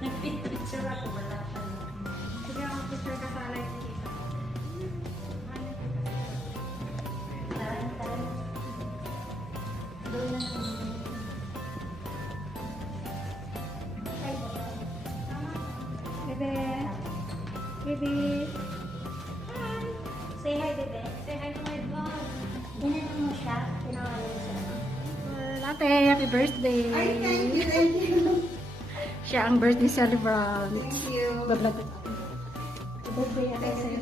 Nagpipicture ako, wala siya. Sige ako, picture ka sa live. Bebe. Bebe. Hi. Say hi, Bebe. Say hi to my vlog. Inanong mo siya? Tinawalan mo siya. Ate, happy birthday. Ay, thank you, thank you. Siya ang birthday celebrant. Thank you. Bablog ko. Happy birthday, ate, sa'yo.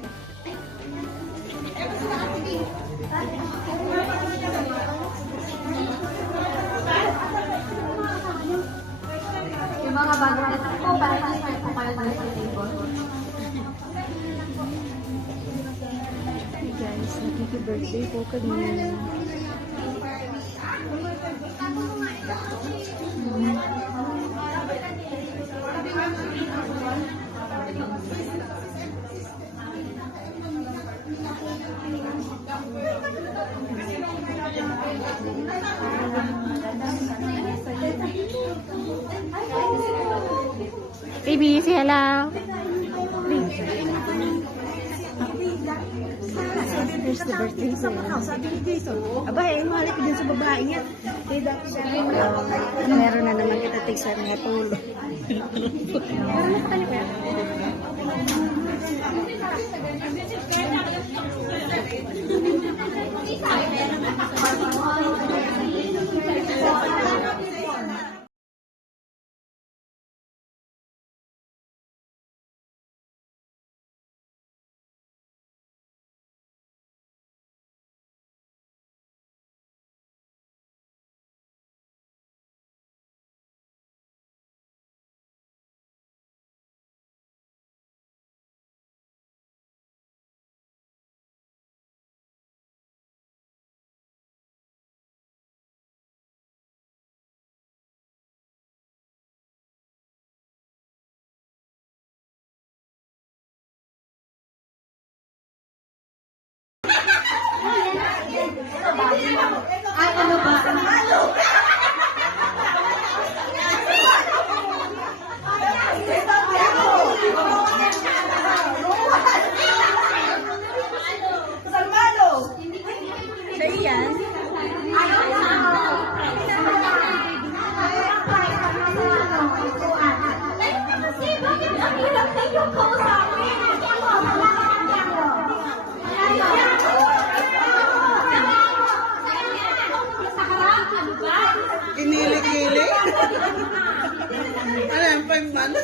Yung mga bago na ito po, para na-start po kayo ng table. Hey guys, nagkiki-birthday po kami. Baby, say hello. Here's the birthday song. Aba, mahalik ko din sa babae niya. Meron na naman kita take sa mga tulo. Meron na sa kanya ba? Ay, ano ba? Salmalo! Siya yan? Kinili-kili? Alam pa yung man?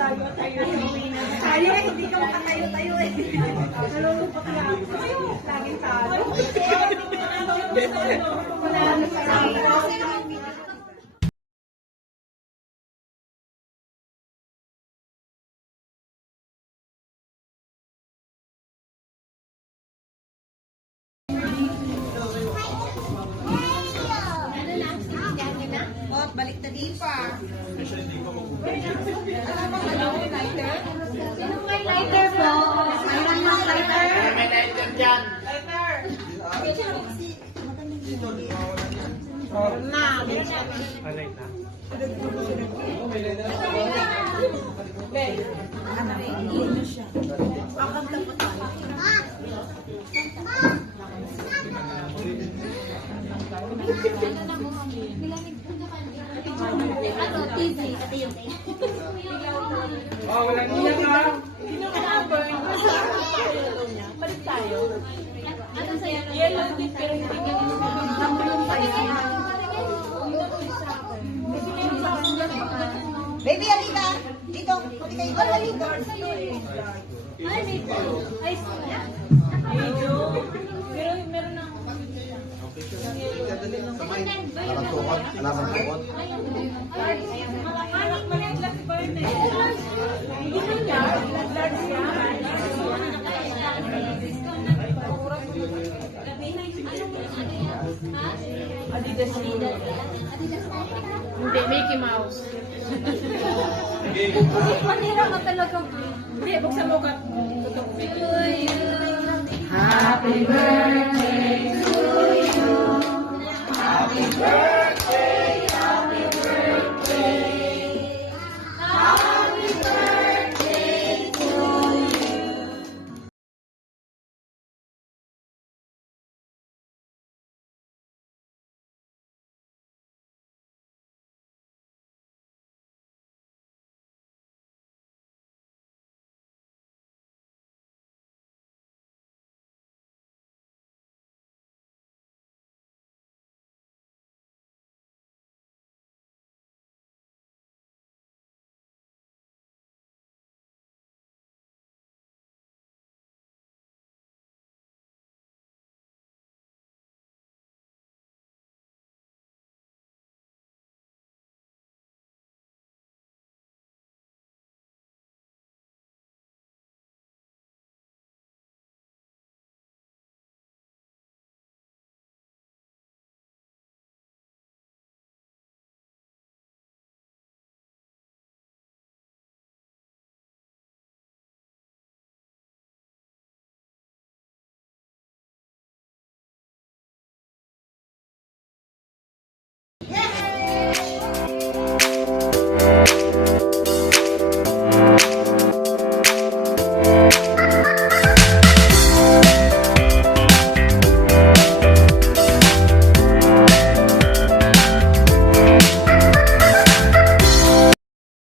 tayo. Tayo eh, hindi ka makatayo-tayo eh. Nalulupot nga ako. Laging talo. Wala na sa Ot, balik na di pa. Sinong may lighter po? Mayroon ng lighter? May lighter dyan. Ano, TV. Walang iyan na. Balik tayo. Ano sa'yo? Yellow din pero hindi ka namulong pa yan. Baby, halika. Dito. Halika dito. Ay, may ay, Medyo. Pero meron na. Alam tukot. Alam ang tukot. Anak maliit lang si Bernay. Hindi na niya. Large siya. Adidas. Hindi, Mickey Mouse. manira ka talaga. Hindi, buksan mo ka. Tutok Mickey. Happy birthday to you. Happy birthday.